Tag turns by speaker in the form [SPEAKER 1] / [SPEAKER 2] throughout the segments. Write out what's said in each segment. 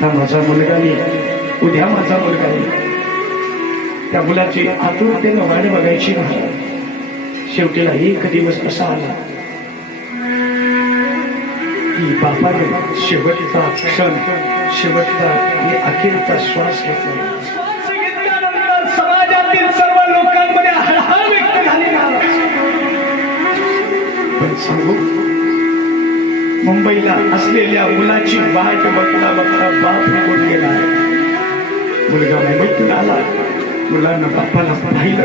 [SPEAKER 1] आता माझा मुलगा येईल उद्या माझा मुलगा येईल त्या मुलाची आतुरतेनं वाट बघायची महाराज शेवटीला एक दिवस असा आला. की बापाने शेवटचा क्षण शेवटचा आणि अखेरचा श्वास घेतला.
[SPEAKER 2] श्वास
[SPEAKER 1] मुंबईला असलेल्या मुलाची वाट बघता बघता बाप निघून गेला मुलगा मुंबईतून आला. मुलानं बापाला पाहिलं.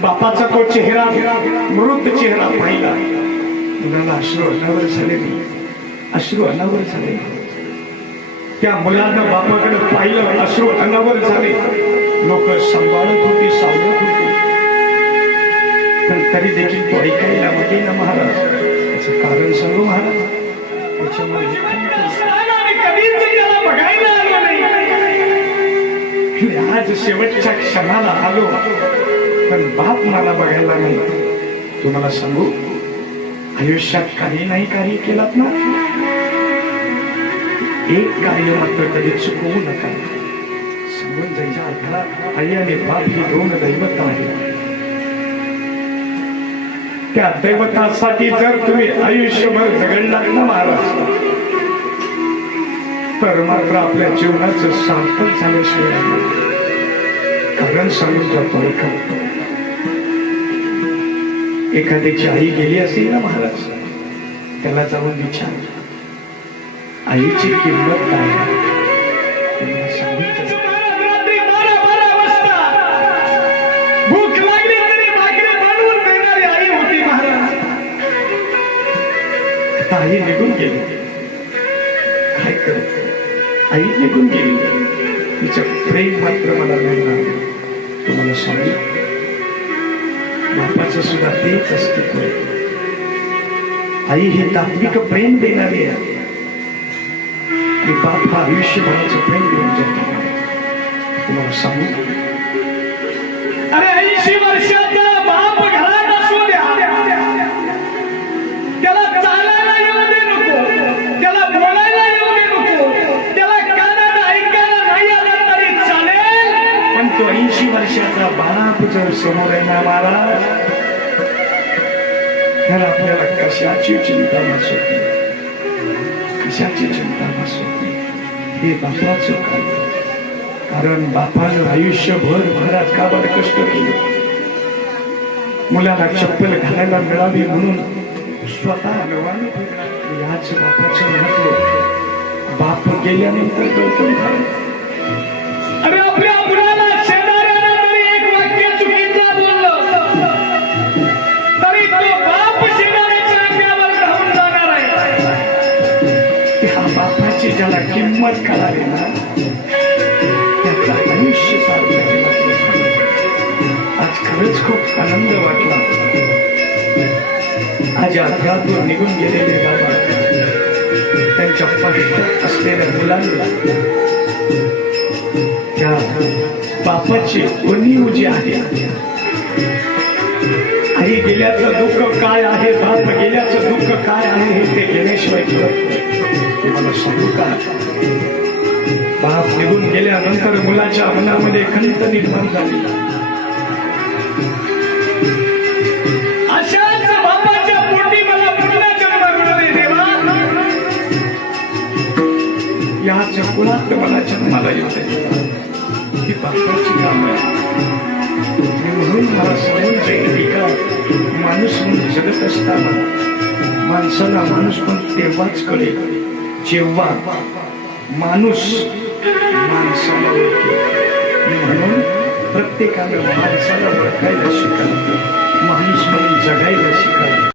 [SPEAKER 1] बापाचा तो चेहरा मृत चेहरा पाहिला. मुलाला अश्रू अनावर झाले अश्रू अनावर झाले. त्या मुलानं बापाकडे पाहिलं. अश्रू अनावर झाले. लोक सांभाळत होती सावरत होती. पण तरी देखील तो ऐकायला मध्ये ना महाराज त्याचं कारण सांगू महाराज मी आज शेवटच्या क्षणाला आलो. पण बाप मला बघायला नाही. तुम्हाला सांगू आयुष्यात काही नाही काही केलात ना? एक कार्य मात्र कधी चुकवू नका. समजून जायच्या अर्थात आई आणि बाप ही दोन दैवत आहेत. त्या दैवतासाठी जर तुम्ही आयुष्यभर झगडलात ना महाराज तर मात्र आपल्या जीवनाचं सार्थक झाल्याशिवाय कारण सांगून जातो एखाद्याची आई गेली असेल ना महाराज त्याला जाऊन विचार. आईची किंमत काय?
[SPEAKER 2] आई
[SPEAKER 1] निघून गेली. काय करत? आई निघून गेली. तिचं प्रेम मात्र मला मिळणार तुम्हाला सांगू? बापाचं सुद्धा तेच अस्तित्व आहे. आई हे तात्विक प्रेम देणारी आहे. आणि बाप हा आयुष्यभराचं प्रेम देऊन जातो तुम्हाला सांगू?
[SPEAKER 2] अरे ऐंशी वर्षाचा
[SPEAKER 1] वर्षाचा बाप जर समोर येणार महाराज? तर आपल्याला कशाची चिंता नसत कशाची चिंता नसत हे बापाचं कार्य कारण बापानं आयुष्यभर घरात का कष्ट केले? मुलाला चप्पल घालायला मिळावी म्हणून स्वतः नवाने याच बापाचं महत्त्व बाप गेल्यानंतर गौतम झालं
[SPEAKER 2] अरे आपल्या
[SPEAKER 1] त्या बापाची ज्याला किंमत करावी ना त्याचा आयुष्य आज खरंच खूप आनंद वाटला. आज अध्यातून निघून गेलेले बाबा त्यांच्या पश्चात असलेल्या मुलांना त्या बापाची उणीव जी आहे. आई गेल्याचं दुःख काय आहे बाप गेल्याचं दुःख काय आहे हे ते गेल्याशिवाय कळत मला तुम्हाला सांगू का? बाप निघून गेल्यानंतर मुलाच्या मनामध्ये खंत निर्माण झाली.
[SPEAKER 2] अशाच बापाच्या मला
[SPEAKER 1] मला जन्माला येते ही बापाची काम आहे म्हणून मला जाईल माणूस म्हणून जगत असताना माणसाला माणूस पण तेव्हाच कळेल. जेव्हा माणूस माणसाला म्हणून प्रत्येकाने माणसाला ओळखायला शिकायला माणूस म्हणून जगायला शिकायला